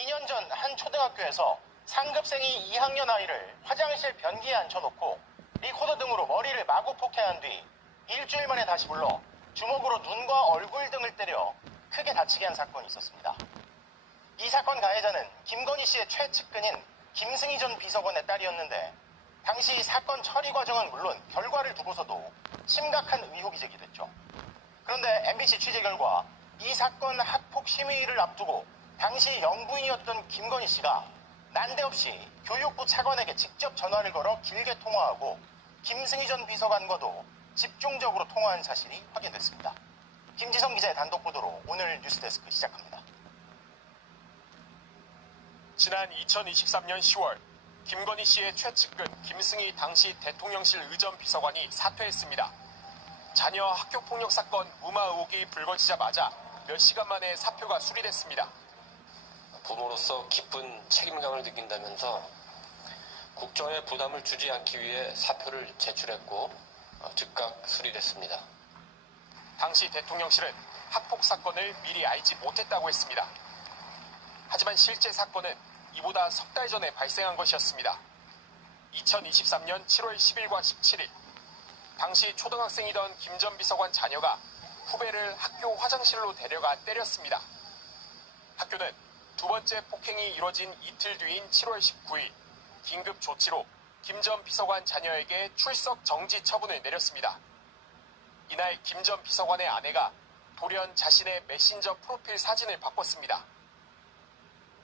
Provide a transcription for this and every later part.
2년 전 한 초등학교에서 상급생이 2학년 아이를 화장실 변기에 앉혀놓고 리코더 등으로 머리를 마구 폭행한 뒤 일주일 만에 다시 불러 주먹으로 눈과 얼굴 등을 때려 크게 다치게 한 사건이 있었습니다. 이 사건 가해자는 김건희 씨의 최측근인 김승희 전 비서관의 딸이었는데 당시 사건 처리 과정은 물론 결과를 두고서도 심각한 의혹이 제기됐죠. 그런데 MBC 취재 결과 이 사건 학폭 심의를 앞두고 당시 영부인이었던 김건희 씨가 난데없이 교육부 차관에게 직접 전화를 걸어 길게 통화하고 김승희 전 비서관과도 집중적으로 통화한 사실이 확인됐습니다. 김지성 기자의 단독 보도로 오늘 뉴스데스크 시작합니다. 지난 2023년 10월 김건희 씨의 최측근 김승희 당시 대통령실 의전 비서관이 사퇴했습니다. 자녀 학교폭력 사건 무마 의혹이 불거지자마자 몇 시간 만에 사표가 수리됐습니다. 부모로서 깊은 책임감을 느낀다면서 국정에 부담을 주지 않기 위해 사표를 제출했고 즉각 수리됐습니다. 당시 대통령실은 학폭 사건을 미리 알지 못했다고 했습니다. 하지만 실제 사건은 이보다 석 달 전에 발생한 것이었습니다. 2023년 7월 10일과 17일 당시 초등학생이던 김 전 비서관 자녀가 후배를 학교 화장실로 데려가 때렸습니다. 학교는 두 번째 폭행이 이뤄진 이틀 뒤인 7월 19일 긴급 조치로 김 전 비서관 자녀에게 출석 정지 처분을 내렸습니다. 이날 김 전 비서관의 아내가 돌연 자신의 메신저 프로필 사진을 바꿨습니다.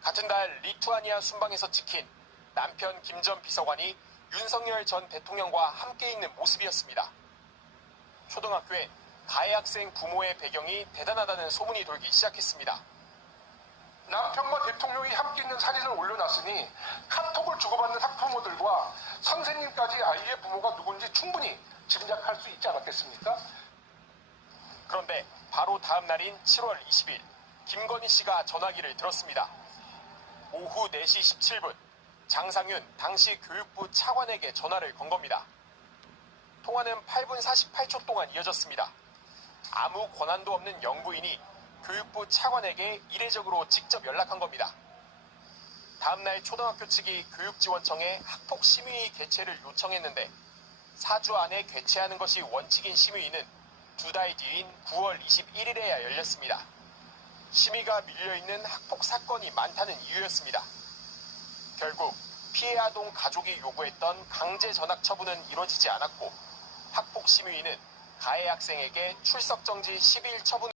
같은 달 리투아니아 순방에서 찍힌 남편 김 전 비서관이 윤석열 전 대통령과 함께 있는 모습이었습니다. 초등학교엔 가해 학생 부모의 배경이 대단하다는 소문이 돌기 시작했습니다. 남편과 대통령이 함께 있는 사진을 올려놨으니 카톡을 주고받는 학부모들과 선생님까지 아이의 부모가 누군지 충분히 짐작할 수 있지 않았겠습니까? 그런데 바로 다음 날인 7월 20일 김건희 씨가 전화기를 들었습니다. 오후 4시 17분 장상윤 당시 교육부 차관에게 전화를 건 겁니다. 통화는 8분 48초 동안 이어졌습니다. 아무 권한도 없는 영부인이 교육부 차관에게 이례적으로 직접 연락한 겁니다. 다음날 초등학교 측이 교육지원청에 학폭 심의 개최를 요청했는데 4주 안에 개최하는 것이 원칙인 심의는 2달 뒤인 9월 21일에야 열렸습니다. 심의가 밀려있는 학폭 사건이 많다는 이유였습니다. 결국 피해 아동 가족이 요구했던 강제 전학 처분은 이뤄지지 않았고 학폭 심의는 가해 학생에게 출석 정지 10일 처분